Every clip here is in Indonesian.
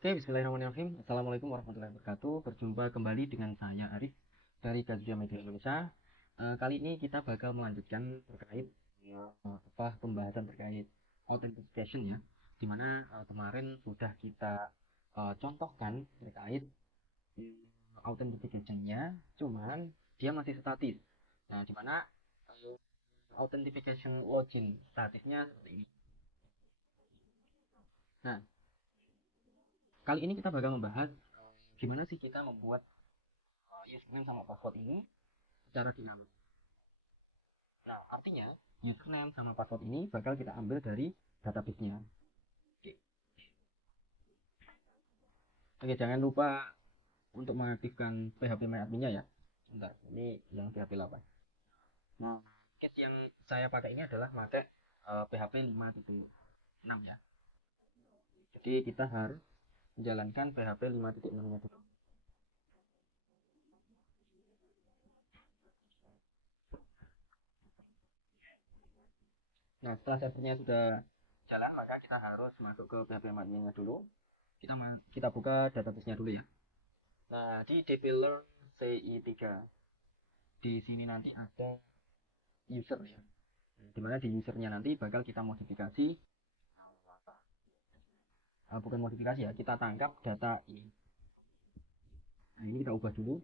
Oke, bismillahirrahmanirrahim. Assalamualaikum warahmatullahi wabarakatuh. Berjumpa kembali dengan saya Arif dari Garuda Media Indonesia. Kali ini kita bakal melanjutkan terkait pembahasan terkait authentication ya, dimana kemarin sudah kita contohkan terkait authentication-nya, cuman dia masih statis. Nah, dimana authentication login statisnya seperti ini. Nah, kali ini kita bakal membahas gimana sih kita membuat username sama password ini secara dinamis. Nah, artinya username sama password ini bakal kita ambil dari database-nya. Oke. Oke, jangan lupa untuk mengaktifkan PHP MyAdmin-nya ya. Bentar, ini yang PHP 8. Nah, case yang saya pakai ini adalah pakai PHP 5.6 ya. Jadi kita harus menjalankan PHP 5.6-nya dulu. Nah, setelah servernya sudah jalan, maka kita harus masuk ke PHP MyAdmin-nya dulu. Kita buka database-nya dulu ya. Nah, di developer CI3 di sini nanti ada user ya. Dimana di usernya nanti bakal kita modifikasi, bukan modifikasi ya, kita tangkap data ini. Nah, ini kita ubah dulu.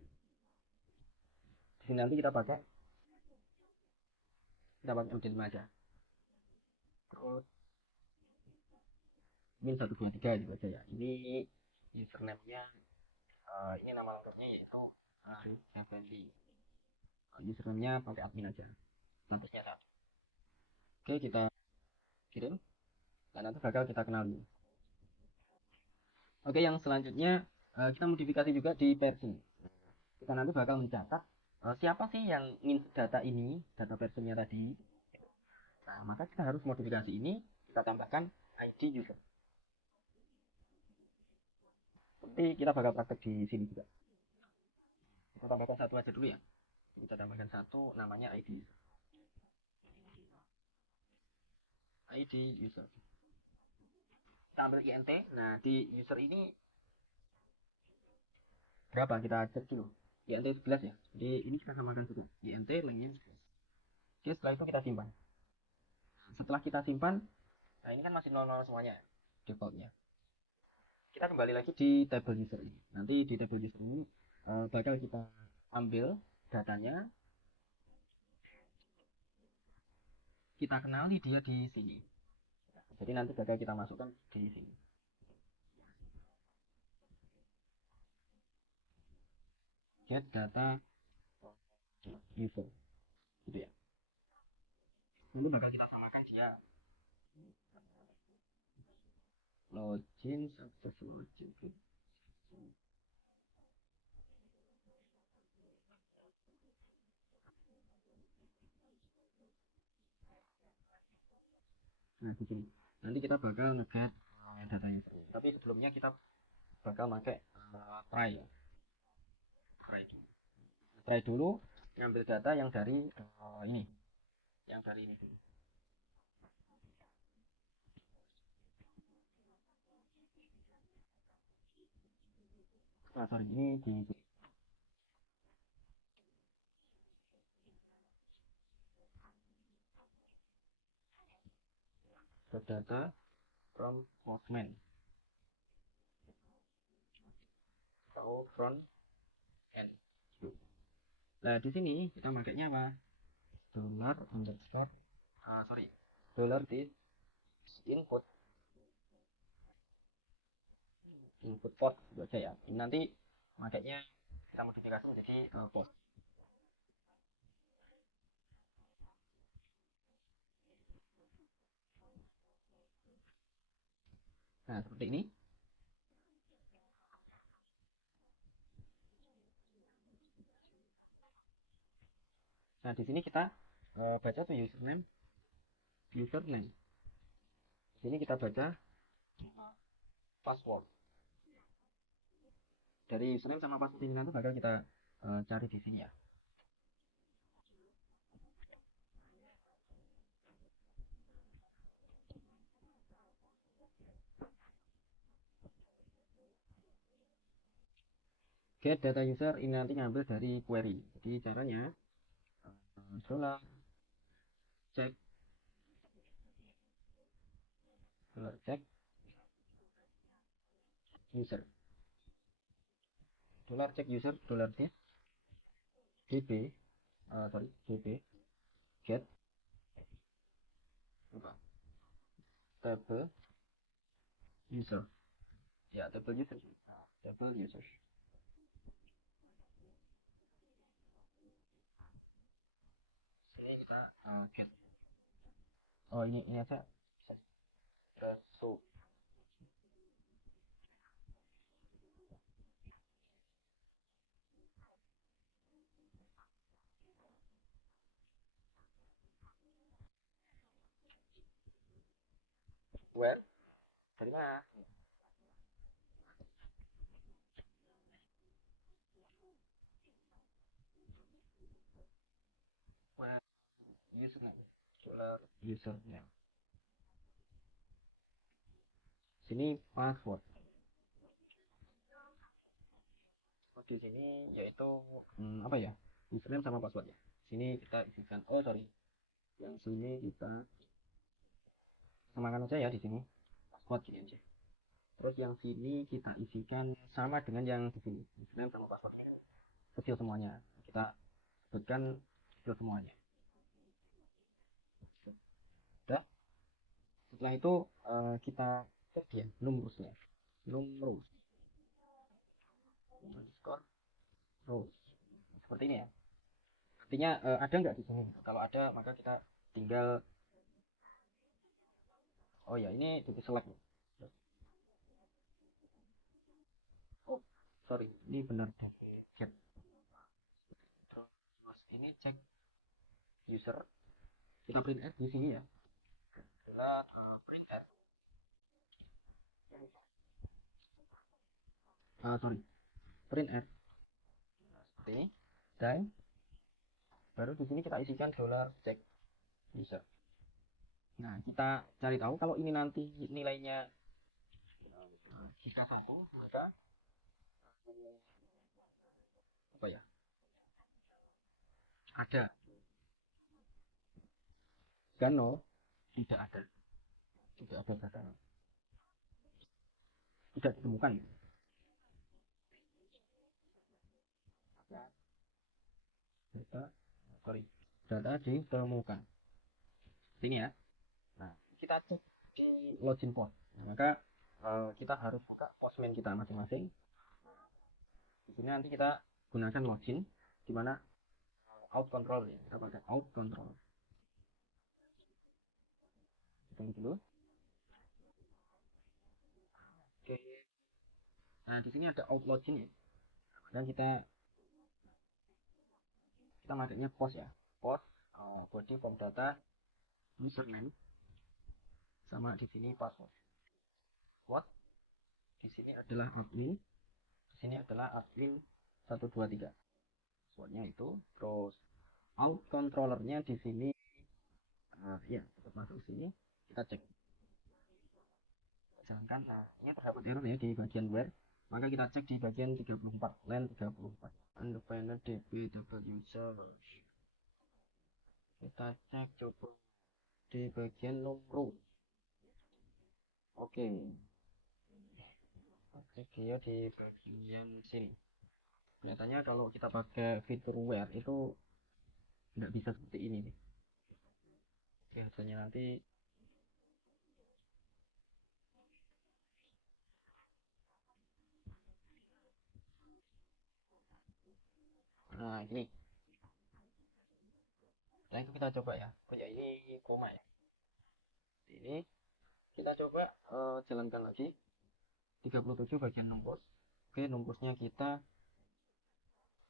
Di sini nanti kita pakai MD5 aja. Terus min 123 gitu aja ya. Ini username-nya, ini nama lengkapnya yaitu Arif Effendi. Username-nya pakai admin aja. Statusnya 1. Oke, kita kirim. Dan nanti bakal kita kenali. Oke, yang selanjutnya kita modifikasi juga di versi. Kita nanti bakal mencatat siapa sih yang ingin data ini, data personnya tadi. Nah, maka kita harus modifikasi ini, kita tambahkan ID user. Nanti kita bakal praktek di sini juga. Kita tambahkan satu aja dulu ya. Kita tambahkan satu, namanya ID user. ID user. Kita ambil INT. Nah, di user ini berapa? Kita cek dulu. INT 11 ya. Jadi ini kita samakan juga. INT lengnya 11. Oke, setelah itu kita simpan. Setelah kita simpan, nah ini kan masih 00 semuanya defaultnya. Kita kembali lagi di table user ini. Nanti di table user ini bakal kita ambil datanya, kita kenali dia di sini. Jadi nanti bakal kita masukkan di sini. Get data user, gitu ya. Nanti bakal kita samakan dia login success login. Nah, di sini. Nanti kita bakal nge-get data user. Tapi sebelumnya kita bakal pakai try ya. Try dulu ngambil data yang dari ini, yang dari ini dulu. Sorry, ini di data from Postman atau front end. Nah, di sini kita makainya apa? Dollar underscore sorry, dollar di input port itu aja ya. Ini nanti makainya kita modifikasi menjadi post. Nah, seperti ini. Nah, di sini kita baca tuh username. Di sini kita baca password. Dari username sama password ini nanti bakal kita cari di sini ya. get data user ini nanti ngambil dari query. Jadi caranya dollar check user, check user dollarnya db db get apa table user, ya table user, table user. Sini kita get, oh ini aja so where dari mana. Where username dollar username, sini password. Di sini yaitu apa ya, username sama password ya. Sini kita isikan, oh sorry, yang sini kita samakan aja ya, di sini password gini aja. Terus yang sini kita isikan sama dengan yang di sini, username sama password kecil semuanya, kita sebutkan kecil semuanya. Udah. Setelah itu kita cek dia numerusnya, numerus underscore rows seperti ini ya. Artinya ada nggak di sini? Kalau ada maka kita tinggal, oh ya ini di select. Oh sorry, ini benar deh get. Terus ini cek user, kita print f di sini ya. Kita print f, sorry, print f seperti ini. Dan baru di sini kita isikan dollar check user. Nah kita cari tahu kalau ini nanti nilainya jika 1 maka apa ya, ada, jika 0 tidak ada, data, tidak ditemukan data, sorry, data ditemukan ini ya. Nah kita cek di login port. Nah, maka kita harus buka postman kita masing-masing. Di sini nanti kita gunakan login, di mana out control ya, kita pakai out control. Tunggu dulu. Oke. Nah di sini ada out login ya, dan kita makainya post ya, post body form data username sama di sini password. What di sini adalah admin, di sini adalah admin 123 passwordnya itu. Terus out controllernya di sini ya tetap masuk sini, kita cek. Misalkan ini terdapat error ya di bagian where, maka kita cek di bagian 34 line 34 independent db double user. Kita cek coba di bagian nomor. Oke, cek dia di bagian sini. Kelihatannya kalau kita pakai fitur where itu nggak bisa seperti ini nih. Oke, hasilnya nanti nah ini. Nah itu kita coba ya. Oh ya ini koma ya. Ini kita coba jalankan lagi 37 bagian numbers. Oke, numbersnya kita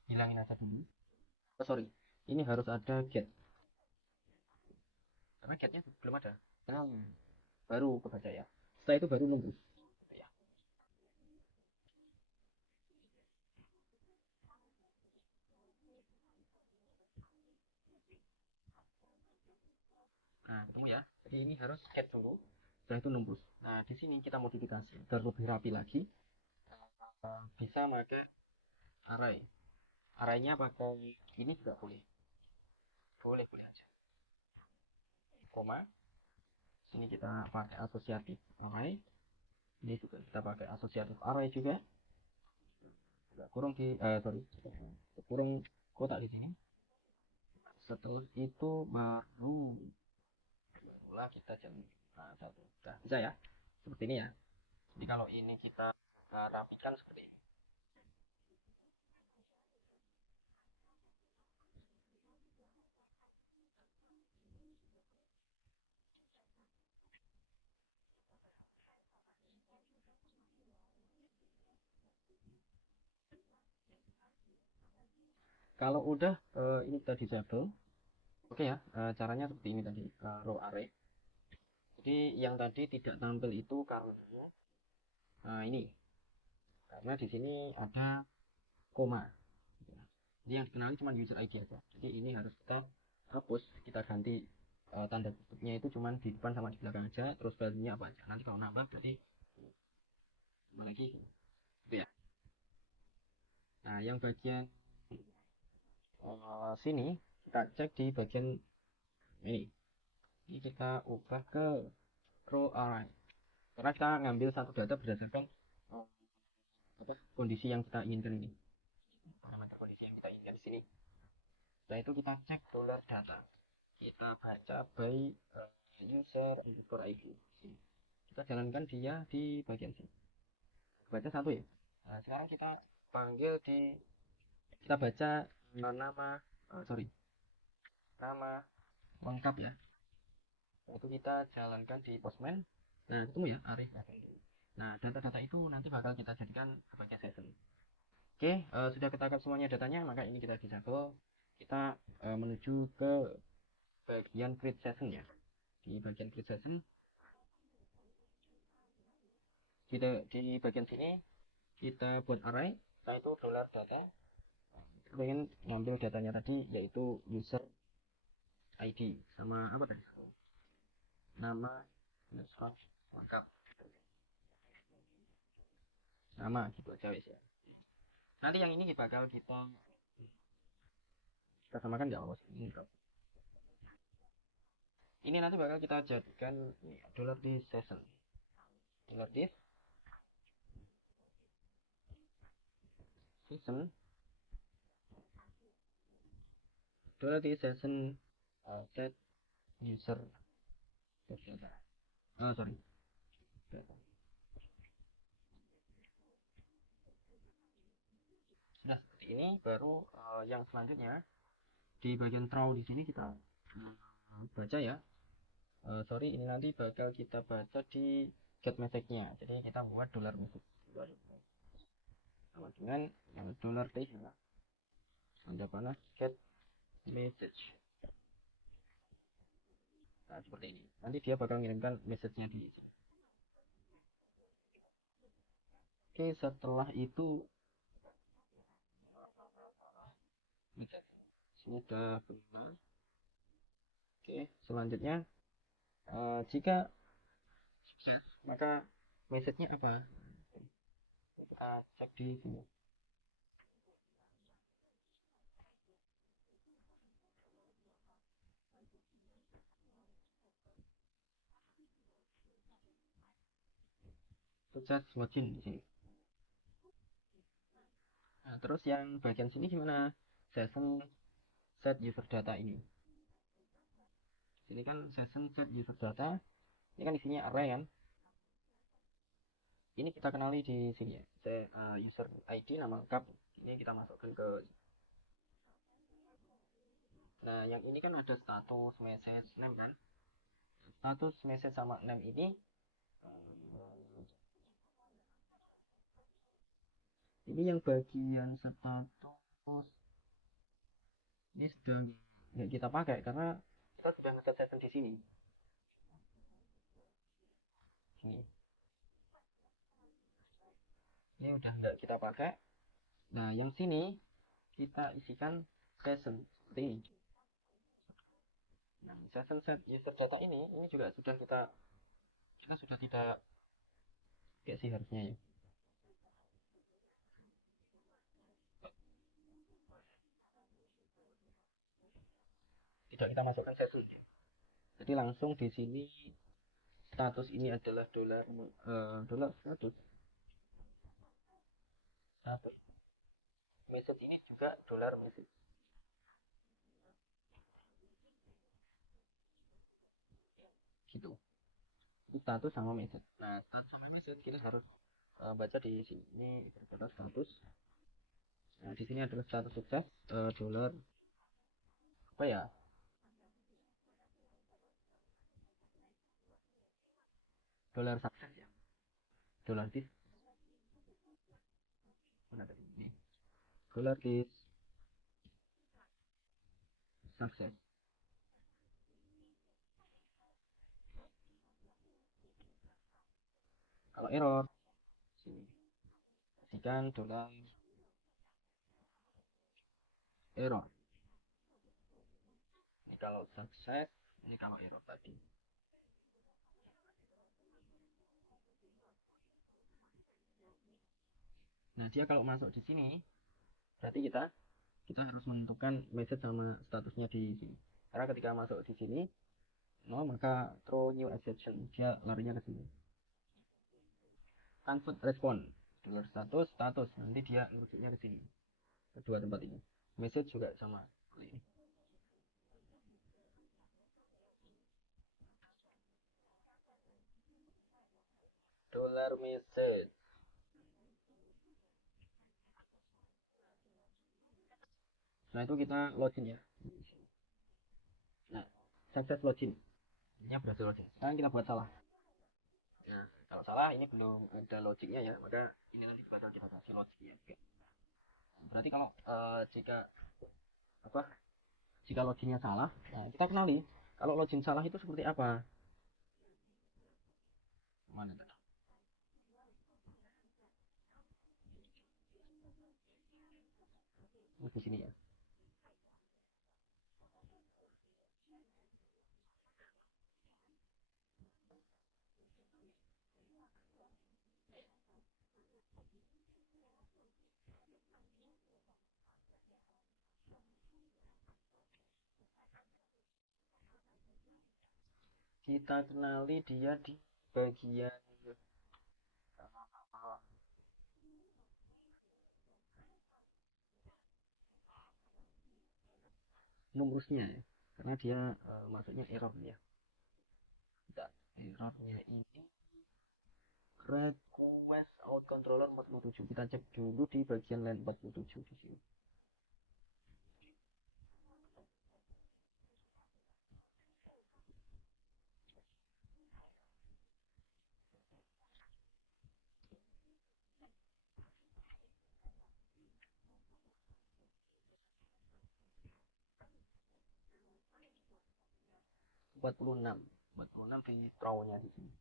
hilangin aja dulu. Oh, sorry, ini harus ada get, karena getnya belum ada. Nah, baru kebaca ya. Setelah itu baru numbers. Gitu ya. Nah, ketemu ya. Jadi ini harus get dulu. Setelah itu numbers. Nah, di sini kita modifikasi agar lebih rapi lagi. Bisa pakai array. Arraynya pakai ini juga boleh. Boleh aja. Koma. Sini kita pakai associative array. Ini juga kita pakai associative array juga. Kurung di sorry. Kurung kotak di sini. Setelah itu barulah kita jalan. Nah, satu. Nah, bisa ya. Seperti ini ya. Jadi kalau ini kita rapikan seperti ini. Kalau udah ini kita disable. Oke ya, caranya seperti ini tadi, row array. Jadi yang tadi tidak tampil itu karena ini, karena di sini ada koma. Jadi yang dikenali cuma user ID aja. Jadi ini harus kita hapus, kita ganti tanda kutipnya itu cuma di depan sama di belakang aja, terus value-nya apa aja. Nanti kalau nambah berarti lagi gitu ya. Nah, yang bagian sini kita cek di bagian ini. Ini kita ubah ke row array. Karena kita ngambil satu data berdasarkan kondisi yang kita inginkan ini. Parameter kondisi yang kita inginkan di sini. Setelah itu kita cek dollar data. Kita baca by user underscore ID. Kita jalankan dia di bagian sini. Baca satu ya. Nah, sekarang kita panggil kita baca nama nama lengkap ya. Itu kita jalankan di Postman. Nah, ketemu ya Arif. Nah, data-data itu nanti bakal kita jadikan sebagai session. Oke, sudah ketangkap semuanya datanya, maka ini kita disable. Kita menuju ke bagian create session ya. Di bagian create session, di bagian sini kita buat array, yaitu dollar data. Kita pengen ngambil datanya tadi, yaitu user ID sama apa tadi? Nama lengkap. Nama gitu aja wes ya. Nanti yang ini bakal kita samakan nggak apa ini bro. Ini nanti bakal kita jadikan dollar di session. Dollar di session. Dollar di session set user data. Sorry. Sudah seperti ini, baru yang selanjutnya di bagian throw di sini kita baca ya. Sorry, ini nanti bakal kita baca di get message-nya. Jadi kita buat dollar message sama dengan dollar dash ya. Tanda panah get message. Nah, seperti ini. Nanti dia bakal mengirimkan message-nya di sini. Oke, setelah itu sudah benar. Oke, selanjutnya jika sukses, maka message-nya apa? Kita cek di sini. Sukses login di sini. Nah, terus yang bagian sini gimana? Session set user data ini. Ini kan session set user data. Ini kan isinya array kan. Ini kita kenali di sini ya. User ID nama lengkap. Ini kita masukkan ke. Nah, yang ini kan ada status message name kan. Status message sama name ini yang bagian status ini sudah nggak kita pakai karena kita sudah ngeset session di sini. Ini udah nggak kita pakai. Nah, yang sini kita isikan session seperti ini. Nah, session set user data ini juga sudah kita sudah tidak kayak sih harusnya ya. tidak kita masukkan setting. Jadi langsung di sini status ini adalah dolar status. Message ini juga dolar message. Gitu. Itu status sama message. Nah, status sama message kita harus baca di sini. Ini berkata status. Nah, di sini adalah status sukses dolar apa ya? Dolar sukses ya. Dolar this. Mana tadi? Ini. Dolar this sukses. Kalau error sini pastikan dolar error. Ini kalau sukses, ini kalau error tadi. Nah, dia kalau masuk di sini, berarti kita harus menentukan message sama statusnya di sini. Karena ketika masuk di sini, no, maka throw new exception, dia larinya ke sini. Convert respon, dolar status, status, nanti dia merujuknya ke sini, kedua tempat ini. Message juga sama seperti ini. Dolar message. Nah, itu kita login ya. Nah, sukses login. Ini berhasil login. Sekarang kita buat salah. Nah, kalau salah ini belum ada logiknya ya, maka ini nanti bakal kita kasih logiknya. Oke. Berarti kalau jika apa? Jika loginnya salah, nah kita kenali kalau login salah itu seperti apa. Mana tadi? Di sini ya. Kita kenali dia di bagian numerusnya ya. Karena dia masuknya error ya. Dan errornya ini request out controller 47. Kita cek dulu di bagian line 47 di sini. Empat puluh enam di trawnya di sini.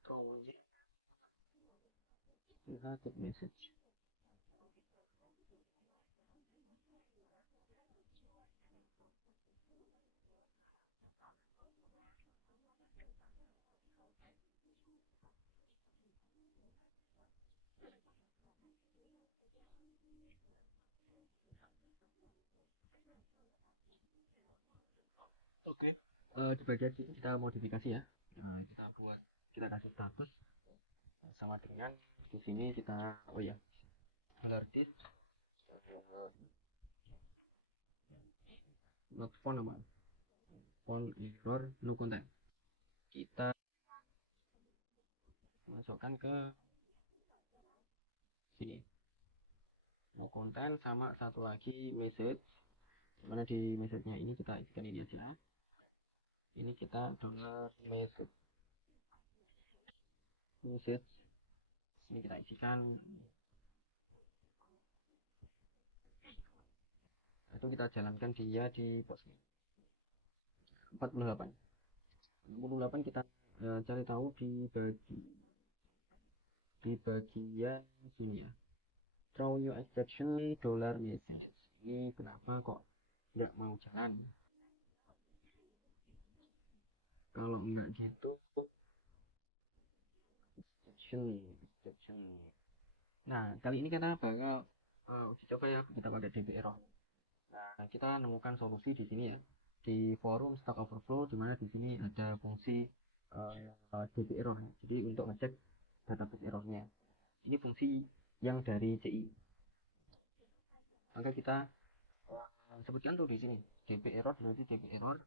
Trawnya kita cek message. Oke. Di bagian sini kita modifikasi ya. Kita kasih status sama dengan di sini kita dolar this not found aman. Found error no content. Kita masukkan ke sini. No content sama satu lagi message. Mana di message-nya ini kita isikan ini aja. Ini kita dolar message. Ini kita isikan. Itu kita jalankan dia di Postman 48. 48 kita cari tahu di bagian sini ya. Throw new exception dollar message. Ini kenapa kok nggak mau jalan? Kalau nggak gitu exception Nah, kali ini kita bakal uji coba ya, kita pakai DB error. Nah, kita nemukan solusi di sini ya, di forum Stack Overflow, di mana di sini ada fungsi DB error. Jadi untuk ngecek database errornya, ini fungsi yang dari CI. Maka kita sebutkan tuh di sini DB error, berarti DB error.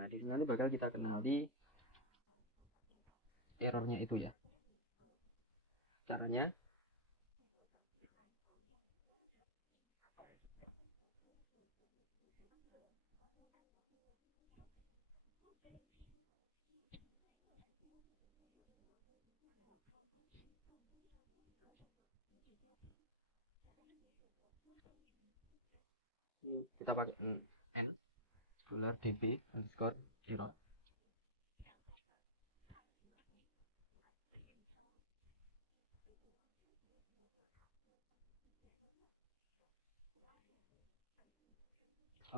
Nah, di sini nanti bakal kita kenali errornya itu ya. Caranya kita pakai n dolar db underscore error.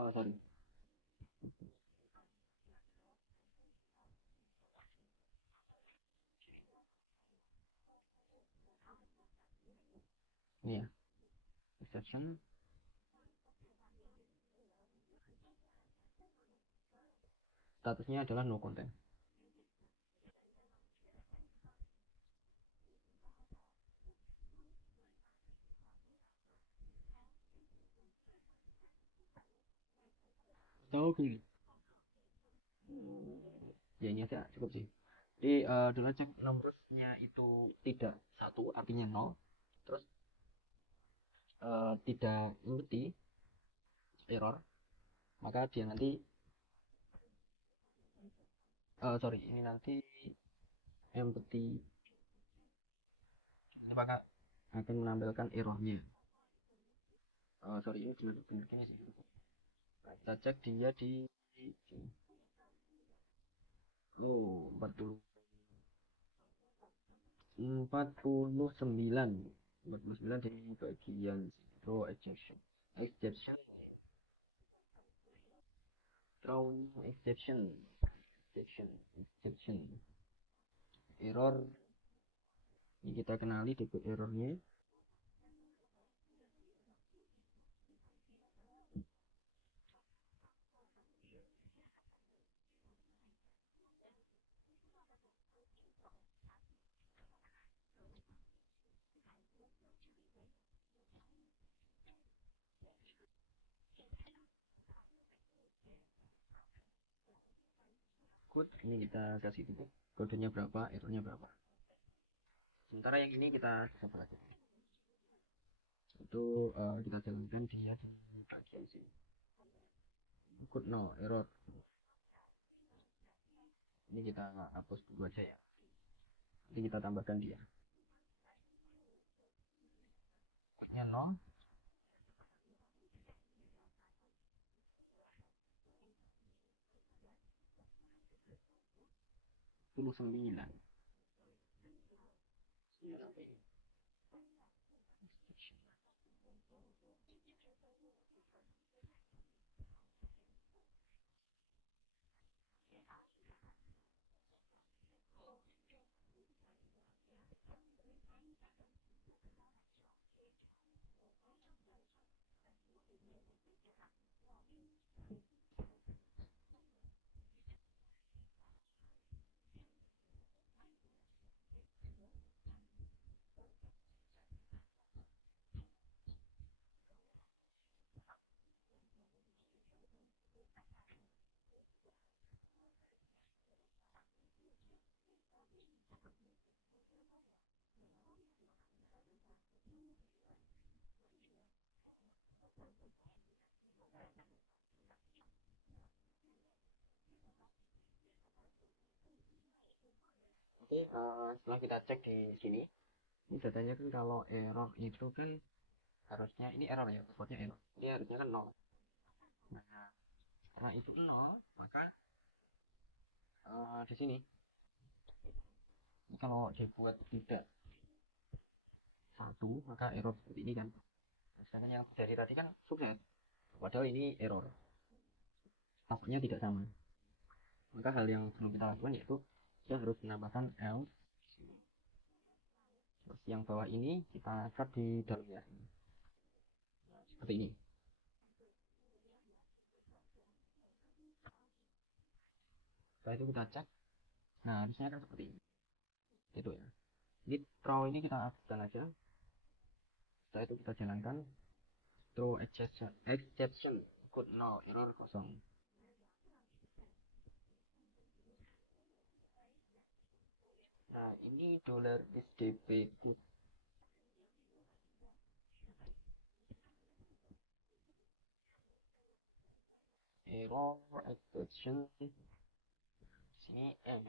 Oh sorry, ini ya, exception statusnya adalah no content. Tahu gini, ya ini aja cukup sih. Jadi dulu cek nomornya itu tidak satu artinya nol, terus tidak ngerti error, maka dia nanti sorry, ini nanti empty, ini maka akan menampilkan errornya. Sorry, ini benar gini sih. Nah, kita cek dia di sini. Oh, 49 di bagian sini. Oh, exception throw exception error. Ini kita kenali tipe errornya. Code ini kita kasih tipe kodenya berapa, errornya berapa. Sementara yang ini kita coba aja. Itu kita jalankan dia di bagian sini. Code no error. Ini kita hapus dulu aja ya. Nanti kita tambahkan dia. Code-nya no. 9. Oke, setelah kita cek di sini, ini datanya kan kalau error itu kan harusnya ini error ya, passwordnya error. Ini harusnya kan 0. Nah, karena itu 0, maka di sini kalau dibuat tidak satu, maka error seperti ini kan. Sedangkan yang dari tadi kan sukses, padahal ini error, passwordnya tidak sama. Maka hal yang perlu kita lakukan yaitu kita harus menambahkan else Terus yang bawah ini kita cut di dalamnya. Nah, seperti ini. Setelah itu kita cek. Nah, harusnya kan seperti ini. Itu ya. Jadi throw ini kita aktifkan aja. Setelah itu kita jalankan. Throw exception code 0, error kosong. Nah, ini $isDB code. Error exception sini n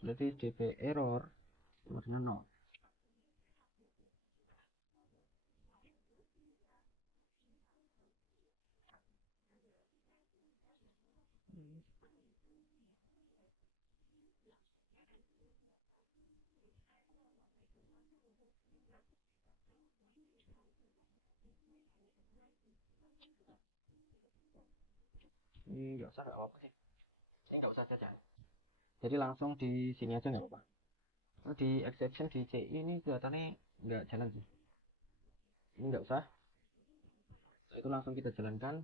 berarti DB error nomornya 0. Ini nggak usah, nggak apa-apa sih, ini nggak usah saja, jadi langsung di sini aja nggak apa-apa. Nah, di exception di CI ini kelihatannya nggak jalan sih, ini nggak usah. Setelah itu langsung kita jalankan,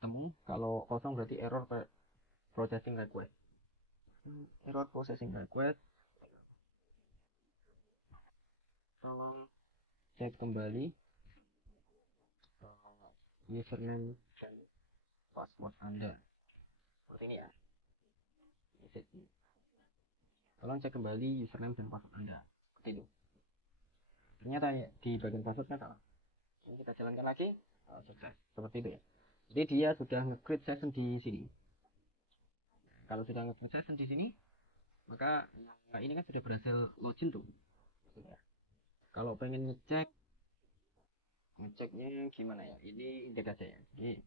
ketemu kalau kosong berarti error processing request. Error processing request, tolong cek kembali username dan password Anda seperti ini ya. Tolong cek kembali username dan password Anda seperti itu. Ternyata ya, di bagian passwordnya salah. Ini kita jalankan lagi, sukses seperti itu ya. Jadi dia sudah nge-create session di sini. Kalau sudah nge-create session di sini, maka ini kan sudah berhasil login tuh. Kalau pengen ngeceknya gimana ya? Ini indeks aja ya. Jadi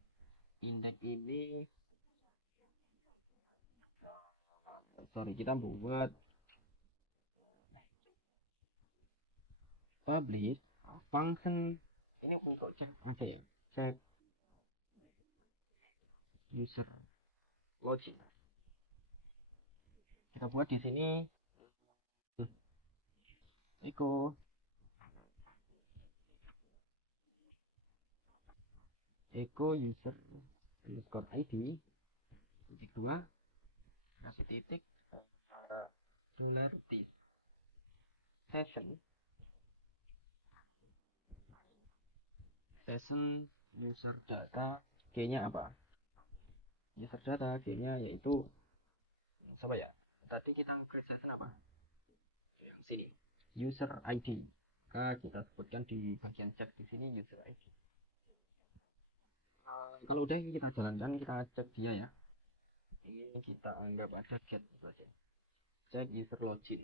indeks ini, sorry, kita buat publish function ini untuk cek apa ya? Cek user login. Kita buat di sini echo user underscore id titik 2 kasih titik dollar t session user data g-nya apa, user data g-nya yaitu apa ya, tadi kita create session apa yang sini user id, maka kita sebutkan di bagian cek di sini user id. Kalau udah ini kita jalankan, kita cek dia ya. Ini kita anggap ada get saja, cek user login.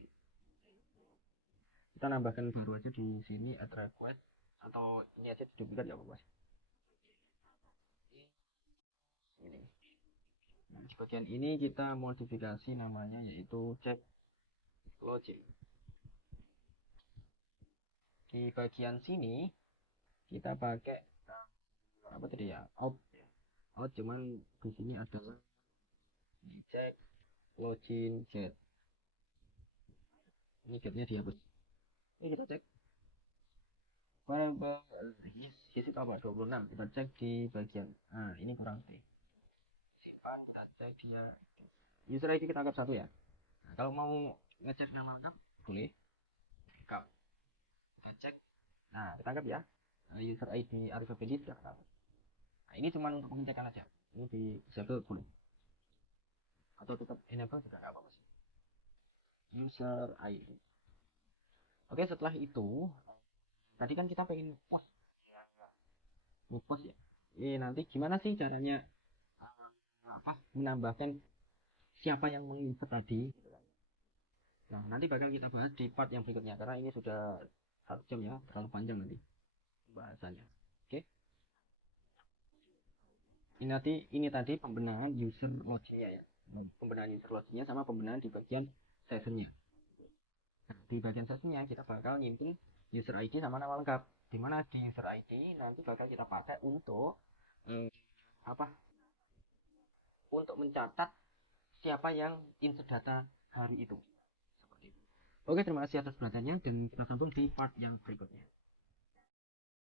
Kita nambahkan baru aja di sini add request, atau ini aja duplikat ya apa-apa. Ini. Nah, di bagian ini kita modifikasi namanya yaitu cek login. Di bagian sini kita pakai apa tadi ya, out cuman di sini adalah cek login get. Ini getnya dihapus. Ini kita cek variable his apa 26, kita cek di bagian ini kurang T, simpan, kita cek dia user ID kita anggap 1 ya. Nah, kalau mau ngecek nama lengkap boleh lengkap, kita cek. Nah, kita anggap ya user ID Arif Effendi sudah kenal. Nah, ini cuma untuk pengecekan aja, ini di disable boleh atau tetap enable juga nggak apa-apa sih. User ID. Oke, setelah itu tadi kan kita pengen post ya. Ini nanti gimana sih caranya menambahkan siapa yang menginsert tadi. Nah, nanti bakal kita bahas di part yang berikutnya karena ini sudah 1 jam ya, terlalu panjang nanti bahasannya. Oke. Ini tadi pembenahan user loginnya ya. Pembenahan user loginnya sama pembenahan di bagian sessionnya. Nah, di bagian sessionnya kita bakal nyimpen user ID sama nama lengkap. Dimana di user ID nanti bakal kita pakai untuk apa? Untuk mencatat siapa yang insert data hari itu. Seperti itu. Oke, terima kasih atas perhatiannya dan kita sambung di part yang berikutnya.